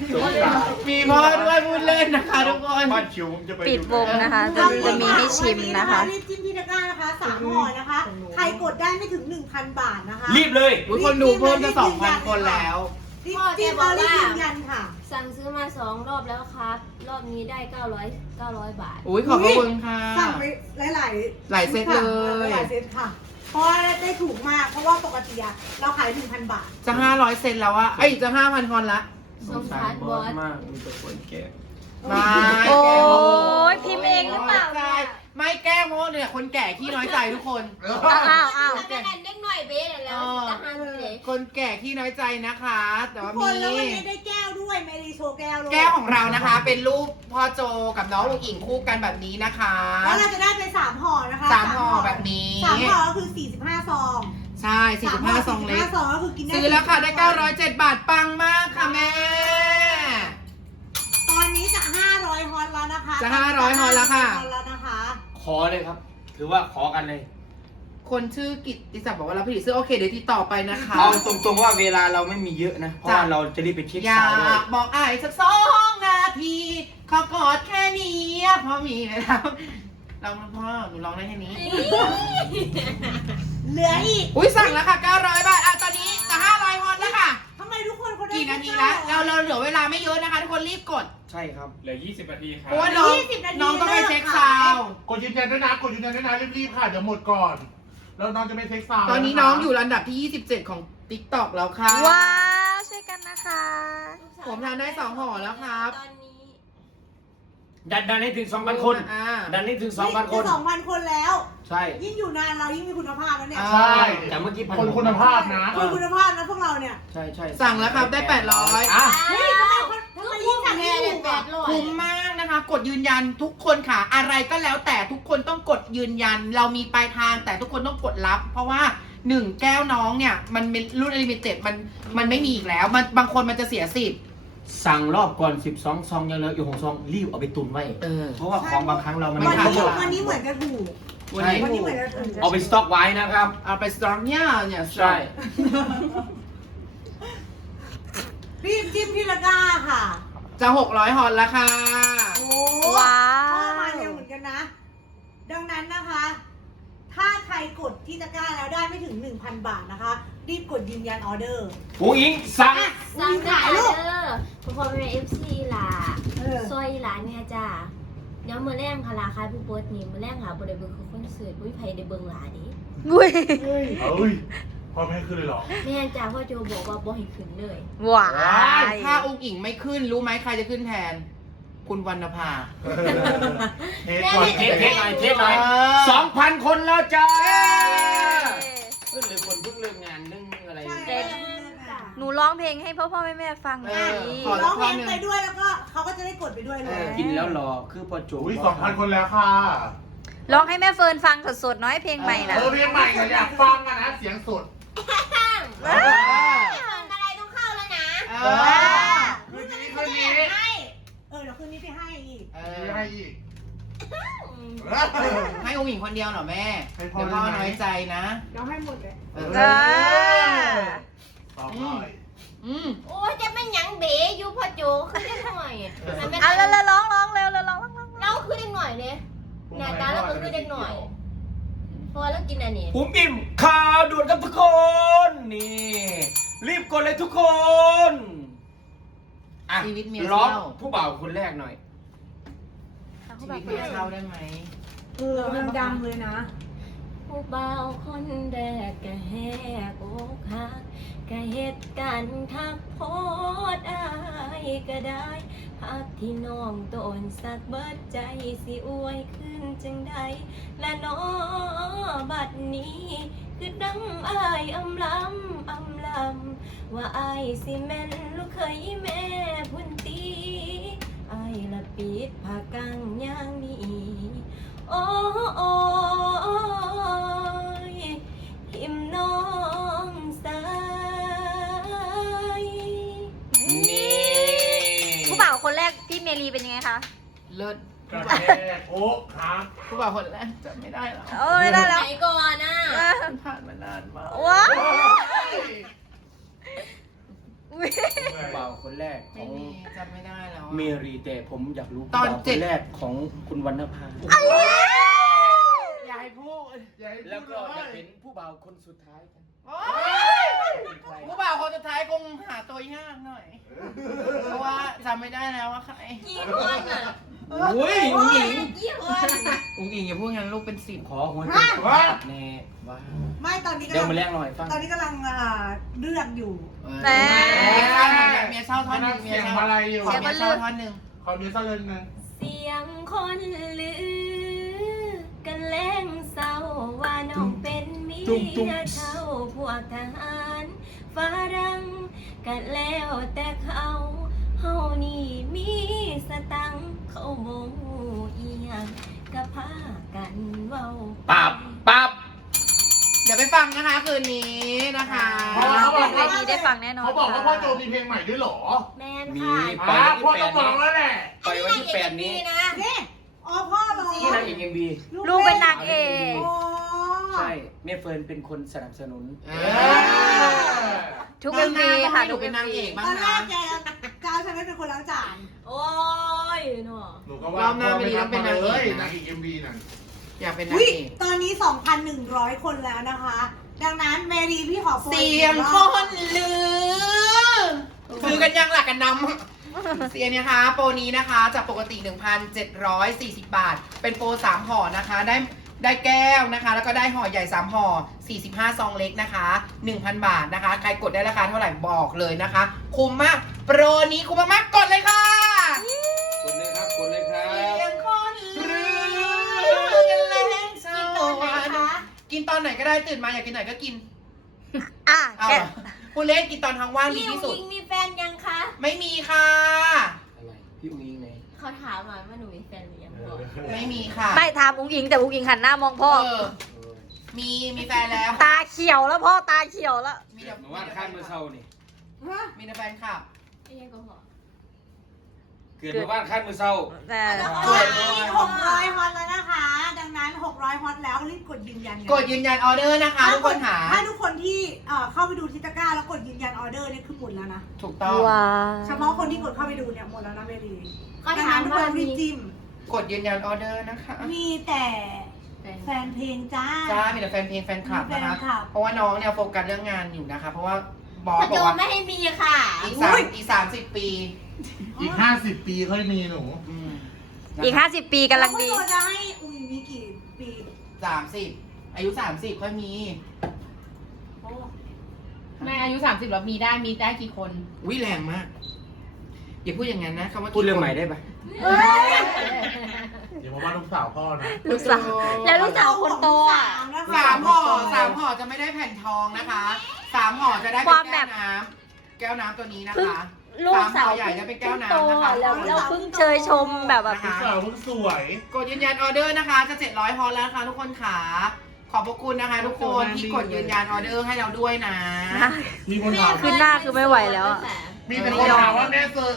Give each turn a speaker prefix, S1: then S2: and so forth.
S1: มีพ่อด้วยพูดเล่นนะคะทุกคน
S2: บ้านชิวผมจะไป
S3: ปิดวงนะคะจะมีให้ชิมนะคะ
S4: รีบจิ้มที่ตะกร้านะคะ3 ห่อนะคะใครกดได้ไม่ถึง 1,000 บาทนะคะ
S2: รีบเลย
S1: คนดูเพิ่มจะ2,000 คนแล้ว
S4: รีบจิ้มเรารีบยืนยันค่ะ
S5: สั่งซื้อมา2 รอบแล้วครับ รอบนี้ได้900 บาท
S1: อุ้ยขอบพระคุณค่ะ
S4: สั่งไปหลาย
S1: เซตเลย
S4: หลายเซตค่ะ เพราะว่าได้ถูกมาก เพราะว่าปกติเราขาย 1,000 บาท
S1: จะ500 เซนแล้วอะจะ 5,000 คนละ
S5: สงสารบอส
S2: มากมีแต่คนแก่
S1: มา
S3: โอ้ยพิมพ์เองหรือเปล่าเนี่ย
S1: ไม่แก้โม้เนี่ยคนแก่ขี้น้อยใจทุกคน
S3: อ้าว
S5: แต่กันเด็กหน่อยเบ้แล้วจะหันเลย
S1: คนแก่ขี้น้อยใจนะคะ แต่
S4: ทุ
S1: ว่าก
S4: คน
S1: มี
S4: แล้ววันนี้ได้แก้วด้วยเมลีโชว์แก้วเลย
S1: แก้วของเรานะคะ เป็นรูปพ่อโจกับน้องลูกอิงคู่กันแบบนี้นะคะ
S4: แล้วเราจะได้เป็น3 ห่อนะคะ
S1: 3 ห่อแบบนี้
S4: 3 ห่อก็คือ45 ซอง
S1: ใช่45 ซองเล็ก
S4: 45 ซองก็คือกินได้
S1: ซื้อแล้วค่ะได้907 บาทปังมากค่ะแม่
S4: ตอนนี้จะ500 ฮอนแล้วนะคะ
S1: จะ500 ฮอนแล้วค่ะ
S4: ฮอนแล้วนะคะ
S2: ขอเลยครับ ถือว่าขอกันเลย
S1: คนชื่อกิตติศักดิ์บอกว่าเราผลิตเสื้อโอเคเดี๋ยวติดต่อไปนะคะ
S2: เอาตรงๆว่าเวลาเราไม่มีเยอะนะ เพราะว่าเราจะรีบไปเช็ค
S1: อยา
S2: สาวด้วย
S1: กบอกอ้ายสัก2 นาทีขอกอดแค่นี้พอมีไหมครับลองนะพ่อหนูร้องได้แค่นี้
S4: เหลืออีก
S1: อุ้ยสั่งแล้วค่ะ900 บาทตอนนี้จะ500 ฮอนแล้วค่ะ
S4: ทำไมทุกคนคนได้
S1: กี่นาทีแล้วเราเหลือเวลาไม่เยอะนะคะทุกคนรีบกด
S2: ใช่ครับ
S6: เหลือ 20 นาทีครับ
S1: เพราะว่าน้องต้องไปเช็คซาวด์
S7: กดยืนยันด้วยนะกดยืนยันด้วยนะรีบๆค่ะเดี๋ยวหมดก่อนแล้วน้องจะไม่เช็คซาวด์
S1: ตอนนี้น้องอยู่ลำดับที่ 27 ของ TikTok แล้วค่ะ
S3: ว้าวช่วยกันนะคะ
S1: ผมทานได้2 ห่อแล้วครับ
S5: ตอนนี้
S2: ดันให้ถึง 2,000 คน ดันให้ถึง 2,000 คน
S4: จะ2,000 คนแล้ว
S2: ใช่
S4: ยิ่งอยู่นานเรายิ่งมีคุณภาพแล้วเนี่ย
S1: อ่า
S7: ใช่
S2: แต่เมื่อกี้
S7: คนคุณภาพนะ
S4: คนคุณภาพนะพวกเราเนี่ย
S2: ใช่ใช่
S1: สั่งแล้วครับได้800
S2: อ่ะ
S4: เฮ้ยทำไมยิ่งสั่งยิ่งถูกอ่ะ
S1: คุ้มมากนะคะ กดยืนยันทุกคนค่ะ อะไรก็แล้วแต่ทุกคนต้องกดยืนยัน เรามีปลายทางแต่ทุกคนต้องกดรับ เพราะว่า 1 แก้วน้องเนี่ย มันเป็นรุ่นลิมิเต็ดมันไม่มีอีกแล้วมันบางคนมันจะเสียสิทธิ์
S2: สั่งรอบก่อน 12 ซองยังเหลืออยู่6 ซอง รีบเอาไปตุนไว้ เพราะว่าของบางครั้งเรามัน
S4: วัน
S2: ไม่
S4: นี้
S2: ครบ
S4: วันนี้เหมือนจะถูก
S1: วันนี้
S4: วันนี้เหมือนจะถูก
S2: เอาไปสต็อกไว้นะครับ
S1: เอาไปสต็อกเนี่ยสต็
S2: ใช่
S1: อก
S4: รีบจิ้มที่ตะกร้าค่ะ
S1: จะ600 ฮอนแล้วค่ะ
S4: โอ้
S3: ว้าว
S4: พ่อมาเร็วเหมือนกันนะ ดังนั้นนะคะ ถ้าใครกดที่ตะกร้าแล้วได้ไม่ถึง 1,000 บาทนะคะ รีบกดยืนยันออเดอร์
S2: ผู้หญิงสั่ง
S5: สั่ง
S4: ถ่ายรูป
S5: เด้อทุกคนเป็น FC ล่ะ
S4: เออ
S5: ซอยหลานเนี่ยจ้าเดี๋ยวมือแรงค่ะราคาผู้โพสต์นี่มือแรงค่ะบริเวณคือคอนเสิร์ตอุ้ยไผได้เบิ่งหลาดิ
S3: อุ้ย
S7: เฮ้ยพ่อไม่ให้ขึ้นเลยเหรอ
S5: แม่จ้าพ่อโจบอกว่าบ่ให้ขึ้นเลย
S3: ว้าย
S1: ถ้าองค์อิงไม่ขึ้นรู้ไหมใครจะขึ้นแทน คุณวรรณภา
S7: เทสก่อน
S2: เทสหน่อยเทสหน่อย 2,000 คนแล้วจ้าเพิ่งเลยคนเพิ่งเลิกงานนึ่งอะไร
S4: ใช่
S3: เด็ด หนูร้องเพลงให้พ่อแม่ฟังหน่อย
S1: ขอ
S4: ร้องเพลงไปด้วยแล้วก็เขาก็จะได้กดไปด้วยเลย
S2: กินแล้วหรอคือพอจุ
S7: อุ้ย2,000 คนแล้วค่ะ
S3: ร้องให้แม่เฟิร์นฟังสดๆน้อยเพลงใหม่นะ
S7: เพลงใหม่ค่ะอยากฟังอะนะเสียงสด
S5: อะไรต้องเข้าแล้วนะ
S7: คืนนี้คืนนี้
S4: ให้เดี๋ยวคืนนี้ไปให้อีก
S7: ให้อีก
S1: ให้องค์อิงคนเดียวเหรอแม่
S7: ให้พ่อ
S1: เดี๋ยวพ่อ
S7: ได้ไหม
S1: น้อยใจนะ
S4: เดี๋ยวให้หมดเลย
S5: โอ้ยจะเป็นหยังเบ๋อยู่พ่อโจขึ้นได้หน่อย
S3: เอาแล้วร้องเร็วร้อง
S5: เราขึ้นได้หน่อยเนี่ยหน้าตาเราก็ขึ้นได้หน่อยพอแล้วกินอันนี้
S2: ผมอิ่มข่าวด่วนกับทุกคน นี่ รีบกดเลยทุกคน อ่ะ
S1: ชีวิตเมีย
S2: ร้อง
S1: เศร้า
S2: ผู้บ่าวคนแรกหน่อย
S1: ชีวิตเมียเช่าได้ไหม
S4: ดังเลยนะ
S5: ผู้บ่าวคนแรกก็แหกอกหักก็เหตุการณ์ทักโพดอายก็ได้หักที่น้องตนสักเบิดใจสิอวยขึ้นจังใดและน้อบัดนี้คือดังอายอำลำว่าอายสิแม่นลูกเคยแม่พุ่นตีอายละปิดผ้ากังย่างนี้โอ้ยหิมน้องสาย
S2: นี่
S3: ผู้บ่าวคนแรกพี่เมลีเป็นยังไงคะ
S1: เลิศ
S7: กระแทกโอ้ครับ
S1: ผู้บ่าวคนแรกจำไม่ได้หรอ
S3: โอ้ยได้แล้ว
S5: ไหนก่อนน่ะ
S1: ผ่านมานานมาก
S3: ว้าว
S2: ผู้บ่าวคนแรกข
S1: ไม่
S2: อง
S1: มีจำไม่ได้แล้วอะ
S2: เมรีแต่ผมอยากรู้
S1: ตอน
S2: ผู้บ่าว
S1: เจ็
S2: ค
S1: ด
S2: นแรกของคุณวรรณภา
S1: อย่าให้พูด
S7: อย่าให้
S2: แล้ว
S7: พู
S2: ก็
S7: ด
S2: อยาก
S7: เล
S2: เห็
S7: ย
S2: นผู้บ่าวคนสุดท้ายกัน
S1: โอ๊ย
S2: เป็นใคร
S1: ผู้บ่าวคนสุดท้ายคงหาตัวยากหน่อย เพราะว่าจำไม่ได้แล้วว่าใคร
S5: กี่คนอ่ะ
S2: อุ้ยอุ้งอิง
S5: กี่คน
S1: อุ้งอิงอย่าพูดงั้นลูกเป็นสิบ
S2: ขอหัวใจว่าแน่ว่า
S4: ไม่ตอนนี้
S2: เดี๋ยว
S4: กำลั
S2: มาง แลกหน่อยฟัง
S4: ตอนนี้กำลังเลือกอยู่
S3: แต่
S1: เมียเช่าท่อนหนึ่งเมี
S7: เสี
S1: ย
S7: ยง
S1: เช่า
S7: อะไรอยู่
S1: ขอเมียเช่าท่อนหนึ่ง
S7: ขอมีสักเรื่องหนึง
S5: เสียงคนลือกันแล้งเศร้าว่าน้องเป็นเมียเช่าพวกทหารฝรั่งกันแล้วแต่เขาเฮานี่มีสตังค์เขาบ่ฮู้อีหยังก็พากันเว้า
S2: ปับปับ
S1: เดี๋ยวไปฟังนะคะคืนนี้นะคะ
S7: เพราะว่าเขาบอก
S3: เวทีได้ฟังแน่นอน
S7: เขาบอกว่าพ่อโจมีเพลงใหม่ด้วยเหรอ
S5: แมน
S2: มี
S5: ค่ะ
S2: ปล่อย
S7: พ่อ
S2: วัน
S7: ต้อง
S2: ที่
S7: ร้อง
S2: 8
S7: แล้วแหละ
S2: นี้ปล่อยวันที่8นี้
S5: นะ
S4: นี่อ๋อพ่อเหรอ
S2: ที่นางเอก MV
S3: ลูกเป็นนางเอก
S4: โอ้
S2: ใช่แม่เฟิร์นเป็นคนสนับสนุน
S1: เอ
S3: ทุกเอ็มวีค่ะ
S1: หนูเป็นนางเอกบ้าง
S4: ตอนแร
S1: นะ
S4: กแกจะเอาฉันไม่เป็นคนล้างจาน
S5: โอ้ยหนู
S7: หนูก็ว่าร
S1: อบหน้าไม่ดีต้องเป็นนางเอก
S7: นางเอก MV นั่น
S1: อยากเป็นนาง
S4: อุ้ย
S1: เอก
S4: ตอนนี้ 2,100 คนแล้วนะคะ ดังนั้นเมรีพี่ขอโฟน
S1: เสียงคนลือซื้อกันยังหลักกันนำเสียงเนี่ยค่ะโปรนี้นะคะจากปกติ 1,740 บาท เป็นโปร3ห่อนะคะ ได้แก้วนะคะ แล้วก็ได้ห่อใหญ่3ห่อ45ซองเล็กนะคะ 1,000 บาทนะคะ ใครกดได้ราคาเท่าไหร่บอกเลยนะคะ คุ้มมาก โปรนี้คุ้มมากๆกดเลยค่ะ
S2: กดเลยครับกดเลยครั
S1: เสีย
S2: บ
S1: งคนลือกันแรงเศร้า
S5: กินตอนไหนคะ
S1: กินตอนไหนก็ได้ตื่นมาอยากกินไหนก็กิน
S3: อ่ะ
S1: เอา
S3: แก
S1: เหรอคุณเล่นกินตอนทั้งว่างดี
S5: พี่
S1: ที่สุด
S5: อุ้งมีแฟนยังคะ
S1: ไม่มีค่ะ
S2: อะไรพี่อุ้งอิงไหน
S5: เขาถามมาว่าหนูมีแฟนหรือยังบอก
S1: ไม่มีค่ะ
S3: ไม่ถามอุ้งอิงแต่อุ้งอิงหันหน้ามองพ่อ
S1: เออมีแฟนแล้ว
S3: ตาเขียวแล้วพ่อตาเขียวแล้ว
S1: มี
S2: เดี๋
S1: แต่
S2: ยวมาว่าข้ามมือเศร้านี่
S4: ฮะ
S1: มีแต่แฟนคลับ
S5: ไอ้ยังก็บอก
S2: เกิดมาว่าข้ามมือเศร้า
S3: แต่
S4: แล้วก็มี600 ฮอตแล้วนะคะ ดังนั้น 600 ฮอตแล้วรีบกดยืนยัน
S1: กดยืนยันออเดอร์นะคะทุกคนหา
S4: ถ้าทุกคนที่เข้าไปดูที่ตะกร้าแล้วกดยืนยันออเดอร์เนี่ยคือหมดแล้วนะ
S1: ถูกต้อง
S3: ว้า
S4: เฉพาะคนที่กดเข้าไปดูเนี่ยหมดแล้วนะเมรี
S5: เขา
S4: ดัง
S5: ถาม
S4: นั้นทุก
S5: ว่า
S4: คนรี
S5: มี
S4: บจิ้ม
S1: กดยืนยันออเดอร์นะคะ
S4: มีแต่แฟนเพลงจ้า
S1: จ้ามีแต่แฟนเพลงแฟนคลับนะคะ
S4: มีแฟนคลับ
S1: เพราะว่าน้องเนี่ยโฟกัสเรื่องงานอยู่นะคะ เพราะว่าบอส
S5: พระ
S1: บ
S5: โจ
S1: อกว่า
S5: ไม่ให้มีค่ะ
S1: อีก30 ปี
S7: อีก 50 ปีค่อยมีหนู
S3: อีก50 ปีกำลังดี
S4: แล้วคุณโจจะให้อุ้ยมีกี่ปี
S1: 30 อายุ 30 ค่อยมี
S4: โอ้
S6: ไม่อายุ 30แล้วมีได้กี่คน
S1: วิแรงมาก อย่าพูดอย่างนั้นนะคำว่า
S2: พูดเรื่องใหม่ได้ปะ
S7: เดี๋ยวมาว่าลูกสาวพ่อนะ
S3: ลูกสาว แล้วลูกสาวคนโตอ่ะ
S1: 3 ห่อจะไม่ได้แผ่นทองนะคะ3 ห่อจะได้เป็นแก้วน้ำตัวนี้นะคะ
S3: ลูกสาว
S1: 3 ห่อใหญ่จะเป็นแก้วน้ำ
S3: โต
S1: นะคะ
S3: แล้วเพิ่งเชยชมแบบ
S1: นะคะ
S7: ลูกสาวเพิ่งสวย
S1: กดยืนยันออเดอร์นะคะ จะ700 ฮอลแล้วนะคะทุกคนค่ะ ขอบพระคุณนะคะทุกคนที่กดยืนยันออเดอร์ให้เราด้วยนะ
S7: มีคนถาม
S3: คือหน้าคือไม่ไหวแล้วอะ
S7: มีแต่คนถามว่าแม่เซอร์